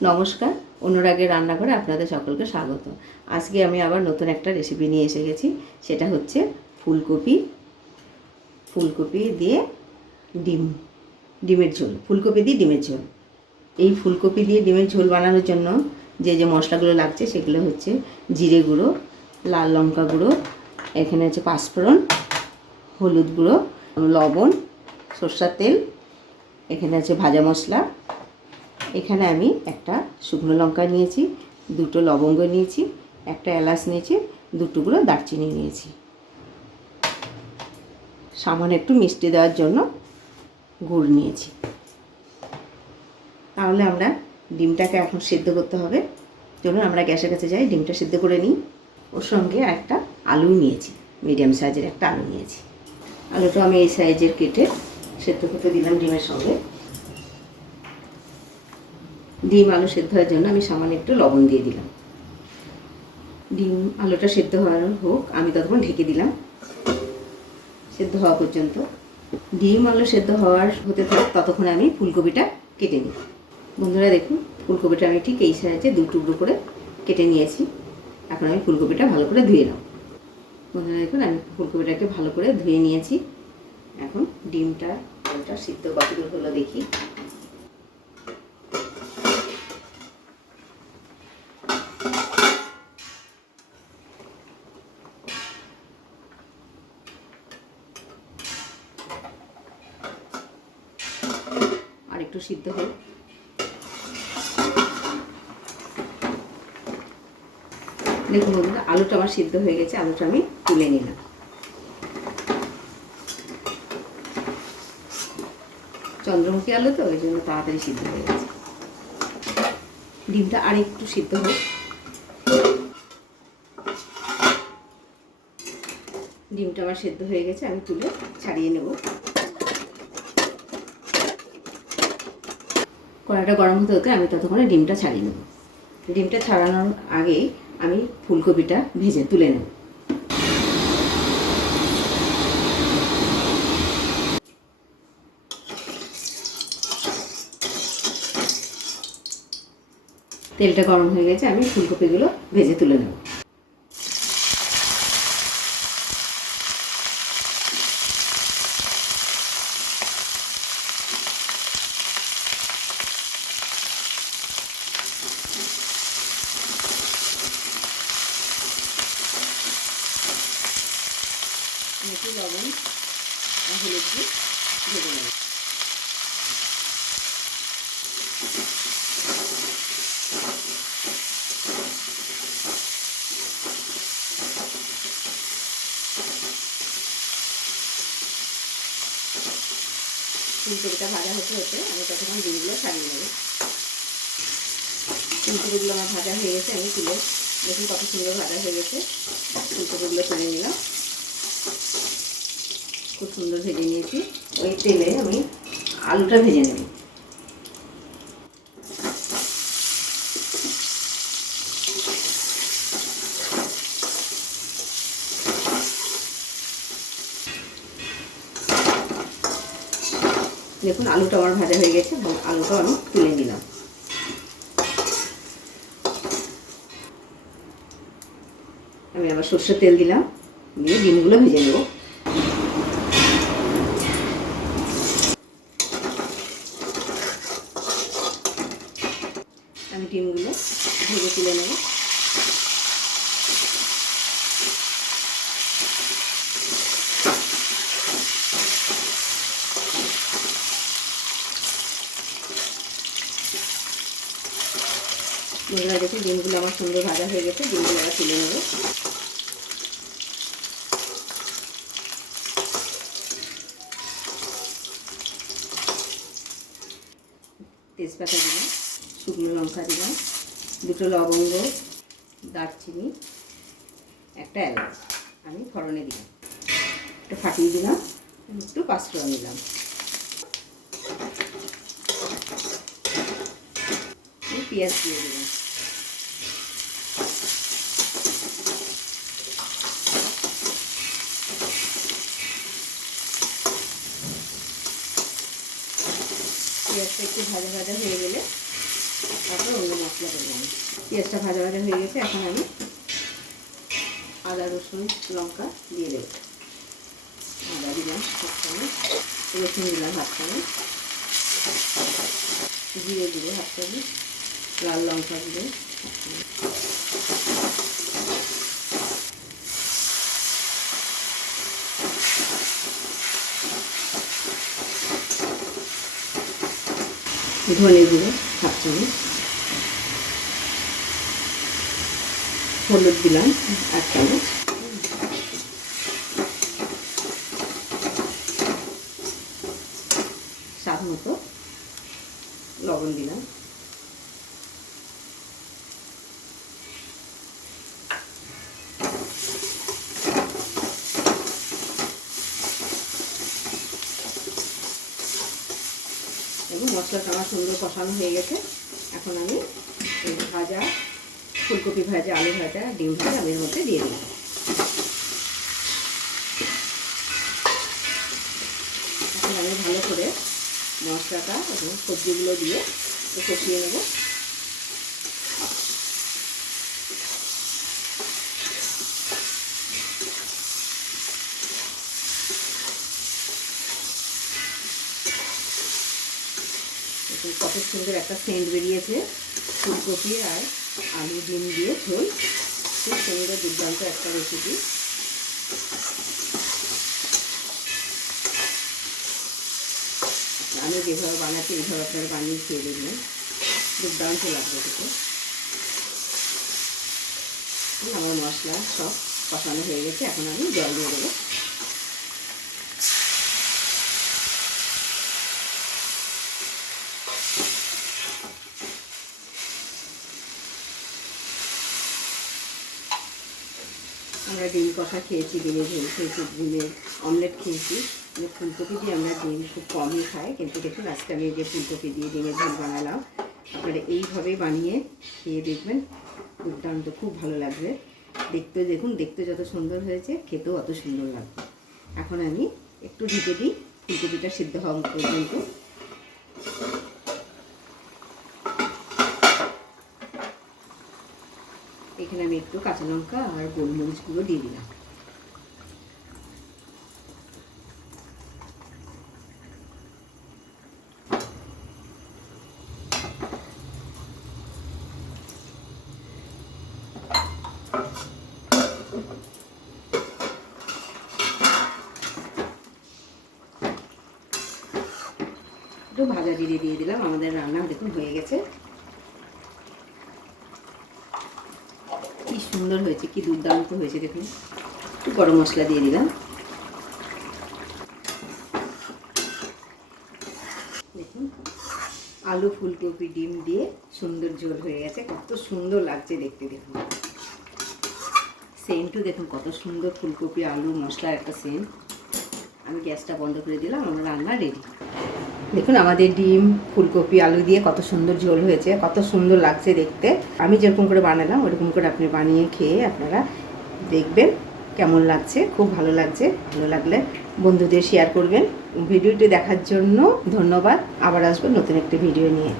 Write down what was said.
নমস্কার, অনুরাগের রান্নাঘরে আপনাদের সকলকে স্বাগত। আজকে আমি আবার নতুন একটা রেসিপি নিয়ে এসে গেছি। সেটা হচ্ছে ফুলকপি দিয়ে ডিমের ঝোল। ফুলকপি দিয়ে ডিমের ঝোল। এই ফুলকপি দিয়ে ডিমের ঝোল বানানোর জন্য যে যে মশলাগুলো লাগছে সেগুলো হচ্ছে জিরে গুঁড়ো, লাল লঙ্কা গুঁড়ো, এখানে হচ্ছে পাঁচফোড়ন, হলুদ গুঁড়ো, লবণ, সরষের তেল, এখানে আছে ভাজা মশলা, এখানে আমি একটা শুকনো লঙ্কা নিয়েছি, দুটো লবঙ্গ নিয়েছি, একটা এলাচ নিয়েছি, দুটুকরো দারচিনি নিয়েছি। সামান্য একটু মিষ্টি দেওয়ার জন্য গুড় নিয়েছি। তাহলে আমরা ডিমটাকে এখন সেদ্ধ করতে হবে। চলুন আমরা গ্যাসের কাছে যাই, ডিমটা সেদ্ধ করে নিই। ওর সঙ্গে একটা আলু নিয়েছি, মিডিয়াম সাইজের একটা আলু নিয়েছি। আলুটা আমি এই সাইজের কেটে সেদ্ধ করতে দিলাম ডিমের সঙ্গে। ডিম আলু সেদ্ধ হওয়ার জন্য আমি সামান্য একটু লবণ দিয়ে দিলাম। ডিম আলুটা সেদ্ধ হওয়ার হোক, আমি ততক্ষণ ঢেকে দিলাম সেদ্ধ হওয়া পর্যন্ত। ডিম আলু সেদ্ধ হতে থাক, ততক্ষণে আমি ফুলকপিটা কেটে নিই। বন্ধুরা দেখুন, ফুলকপিটা আমি ঠিক এই সাইজে দু টুকরো করে কেটে নিয়েছি। এখন আমি ফুলকপিটা ভালো করে ধুয়ে নেব। বন্ধুরা দেখুন, আমি ফুলকপিটাকে ভালো করে ধুয়ে নিয়েছি। এখন ডিমটা সিদ্ধ কতদূর হলো দেখি। আর একটু সিদ্ধ হোক। দেখুন বন্ধুরা, আলুটা আমার সিদ্ধ হয়ে গেছে। আলুটা আমি তুলে নিলাম। চন্দ্রমুখী আলু তো, ওই জন্য তাড়াতাড়ি সিদ্ধ হয়ে গেছে। ডিমটা আর একটু সিদ্ধ হোক। ডিমটা আমার সেদ্ধ হয়ে গেছে, আমি তুলে ছাড়িয়ে নেব। কড়াইটা গরম হতে হতে আমি ততক্ষণে ডিমটা ছাড়িয়ে নেব। ডিমটা ছাড়ানোর আগেই আমি ফুলকপিটা ভেজে তুলে নেব। তেলটা গরম হয়ে গেছে, আমি ফুলকপিগুলো ভেজে তুলে নেব। একটু লবণ আর হলুদ দিয়ে ভেজে নেব। ফুলকপিটা ভাজা হতে হতে আমি ততক্ষণ ডিমগুলো ছাড়িয়ে নেব। ফুলকপিগুলো আমার ভাজা হয়ে গেছে, আমি তুলে দেখুন কত সুন্দর ভাজা হয়ে গেছে। ফুলকপিগুলো তুলে নিলাম, খুব সুন্দর ভেজে নিয়েছি। ওই তেলে আমি আলুটা ভেজে নেব। দেখুন আলুটা আমার ভাজা হয়ে গেছে, আলুটা আমি তুলে নিলাম। আমি আবার সরষের তেল দিলাম, দিয়ে ডিমগুলো ভেজে নেব। আমি ডিমগুলো ভেজে তুলে নেব। বন্ধুরা দেখুন, ডিমগুলো আমার সুন্দর ভাজা হয়ে গেছে। ডিমগুলো আবার তুলে নেব। তেজপাতা দিলাম, শুকনো লঙ্কা দিলাম, দুটো লবঙ্গ, দারচিনি, একটা এলাচ আমি ফোড়নে দিলাম। একটু ফাটিয়ে দিলাম, একটু পাঁচফোড়ন দিলাম, পেঁয়াজ দিয়ে দিলাম। পেঁয়াজটা একটু ভাজা ভাজা হয়ে গেলে তারপর অন্য মশলা দেবো আমি। পেঁয়াজটা ভাজা ভাজা হয়ে গেছে, এখন আমি আদা রসুন লঙ্কা দিয়ে দেবো। আদা দিলাম 1 চামচ, রসুন দিলাম 1/2 চামচ, জিরে দিলে 1/2 চামচ, লাল লঙ্কা দিলে 1 চামচ। ধনে গুঁড়ো 1/2 চামচ, হলুদ দিলাম 1 চামচ, স্বাদ মতো লবণ দিলাম। এবং মশলাটা আমার সুন্দর কষানো হয়ে গেছে। এখন আমি এই ভাজা ফুলকপি ভাজা, আলু ভাজা, ডিম ভাজা আমি এর মধ্যে দিয়ে দিলাম। এখন আমি ভালো করে মশলাটা এবং সবজিগুলো দিয়ে কষিয়ে নেব। কত সুন্দর একটা সেন্ট বেরিয়েছে ফুলকপি আর আলু ডিম দিয়ে ঝোল। খুব সুন্দর দুর্দান্ত একটা রেসিপি। আমি যেভাবে বানাচ্ছি এইভাবে আপনারা বানিয়ে খেয়ে দেখবেন, দুর্দান্ত লাগবে খেতে। আমার মশলা সব কষানো হয়ে গেছে, এখন আমি জল দিয়ে দেবো। আমরা ডিম কষা খেয়েছি, ডিমের ঝোল খেয়েছি, ডিমের অমলেট খেয়েছি। মানে ফুলকপি দিয়ে আমরা ডিম খুব কমই খাই, কিন্তু দেখুন আজকে আমি যে ফুলকপি দিয়ে ডিমের ঝোল বানালাম, আপনারা এইভাবেই বানিয়ে খেয়ে দেখবেন, দুর্দান্ত খুব ভালো লাগবে। দেখতে দেখুন, দেখতে যত সুন্দর হয়েছে খেতেও অত সুন্দর লাগবে। এখন আমি একটু ঢেকে দিই ফুলকপিটা সিদ্ধ হওয়া পর্যন্ত। এখানে আমি একটু কাঁচা লঙ্কা আর গোলমরিচগুলো দিয়ে দিলাম। একটু ভাজা জিরে দিয়ে দিলাম। আমাদের রান্না দেখুন হয়ে গেছে। কি সুন্দর হয়েছে, কি দুর্দান্ত হয়েছে দেখুন। একটু গরম মশলা দিয়ে দিলাম। দেখুন আলু ফুলকপি ডিম দিয়ে সুন্দর ঝোল হয়ে গেছে, কত সুন্দর লাগছে দেখতে। দেখুন সেন্টও দেখুন কত সুন্দর, ফুলকপি আলু মশলার একটা সেন্ট। আমি গ্যাসটা বন্ধ করে দিলাম, আমার রান্না রেডি। দেখুন আমাদের ডিম ফুলকপি আলু দিয়ে কত সুন্দর ঝোল হয়েছে, কত সুন্দর লাগছে দেখতে। আমি যেরকম করে বানালাম ওরকম করে আপনি বানিয়ে খেয়ে আপনারা দেখবেন কেমন লাগছে। খুব ভালো লাগছে। ভালো লাগলে বন্ধুদের শেয়ার করবেন। ভিডিওটি দেখার জন্য ধন্যবাদ। আবার আসবো নতুন একটি ভিডিও নিয়ে।